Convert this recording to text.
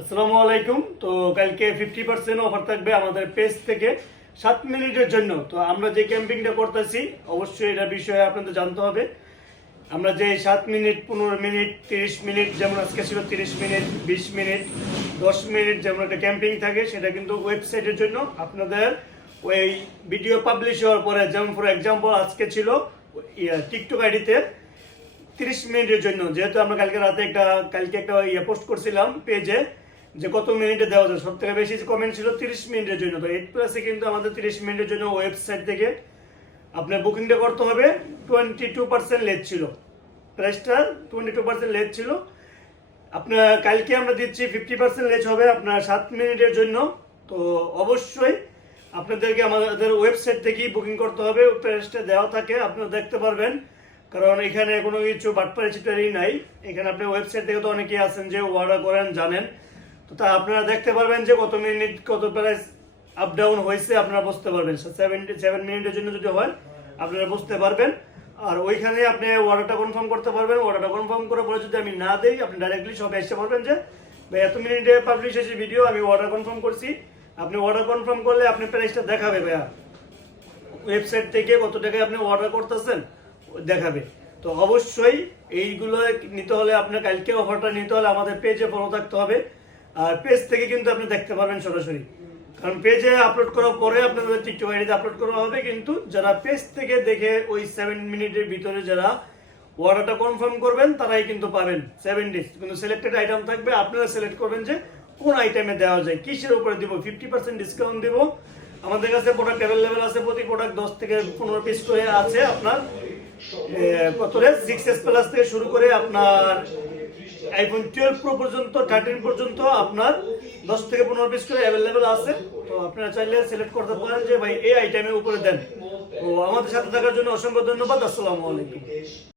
আসসালামু আলাইকুম। তো কালকে 50% অফার থাকবে আমাদের পেজ থেকে 7 মিনিটের জন্য। তো আমরা যে ক্যাম্পিংটা করতেছি অবশ্যই এটা বিষয়ে আপনাদের জানতে হবে। আমরা যে 7 মিনিট, 15 মিনিট, 30 মিনিট, যেমন আজকে ছিল 30 মিনিট, 20 মিনিট, 10 মিনিট যেমন একটা ক্যাম্পিং থাকে, সেটা কিন্তু ওয়েবসাইটের জন্য আপনাদের ওই ভিডিও পাবলিশ হওয়ার পরে, যেমন ফর এক্সাম্পল আজকে ছিল টিকটক আইডিতে 30 মিনিটের জন্য। যেহেতু আমরা কালকে একটা পোস্ট করছিলাম পেজে যে কত মিনিটে দেওয়া যায়, সব থেকে বেশি কমেন্ট ছিল 30 মিনিটের জন্য। তো 8+ কিন্তু আমাদের 30 মিনিটের জন্য ওয়েবসাইট থেকে আপনার বুকিংটা করতে হবে। 22% লেট ছিল, প্রাইসটা 22% লেট ছিল। আপনার কালকে আমরা দিচ্ছি 50% লেট হবে আপনার 7 মিনিটের জন্য। তো অবশ্যই আপনাদেরকে আমাদের ওয়েবসাইট থেকেই বুকিং করতে হবে। প্রাইসটা দেওয়া থাকে, আপনারা দেখতে পারবেন, কারণ এখানে কোনো কিছু বাটপারি চিটারি নাই। এখানে আপনি ওয়েবসাইট থেকে তো অনেকেই আছেন যে অর্ডার করেন, জানেন। তো তা আপনারা দেখতে পারবেন যে কত মিনিট কত প্রাইস আপ ডাউন হয়েছে, আপনারা বুঝতে পারবেন। 7 মিনিটের জন্য যদি হয় আপনারা বুঝতে পারবেন। আর ওইখানে আপনি অর্ডারটা কনফার্ম করতে পারবেন। অর্ডারটা কনফার্ম করার পরে যদি আমি না দিই, আপনি ডাইরেক্টলি সব এসে পারবেন যে ভাই এত মিনিটে পাবলিশ হয়েছে ভিডিও, আমি অর্ডার কনফার্ম করছি। আপনি অর্ডার কনফার্ম করলে আপনি প্রাইসটা দেখাবে ভাইয়া, ওয়েবসাইট থেকে কত টাকায় আপনি অর্ডার করতেছেন দেখাবে। তো অবশ্যই এইগুলো নিতে হলে আপনার কালকে অফারটা নিতে হলে আমাদের পেজে ফলো থাকতে হবে। আর পেজ থেকে কিন্তু আপনি দেখতে পারবেন সরাসরি, কারণ পেজে আপলোড করার পরে আপনাদের টিকটক আইডিতে আপলোড করা হবে। কিন্তু যারা পেজ থেকে দেখে ওই 7 মিনিটের ভিতরে যারা অর্ডারটা কনফার্ম করবেন তারাই কিন্তু পাবেন 7 ডেজ। কিন্তু সিলেক্টেড আইটেম থাকবে, আপনারা সিলেক্ট করবেন যে কোন আইটেমে দেওয়া যায়, কিসের উপরে দিব। 50% ডিসকাউন্ট দিব। আমাদের কাছে প্রোডাক্ট অ্যাভেলেবেল আছে, প্রতি প্রোডাক্ট 10 থেকে 15 পিস করে আছে। আপনার কত রে 6s প্লাস থেকে শুরু করে আপনার আইফোন 12 প্রো পর্যন্ত, 13 পর্যন্ত আপনার 10 থেকে 15 পিস করে অ্যাভেলেবেল আছে। তো আপনারা চাইলে সিলেক্ট করতে পারেন যে ভাই এই আইটেমের উপরে দেন। তো আমাদের সাথে থাকার জন্য অসংখ্য ধন্যবাদ। আসসালামু আলাইকুম।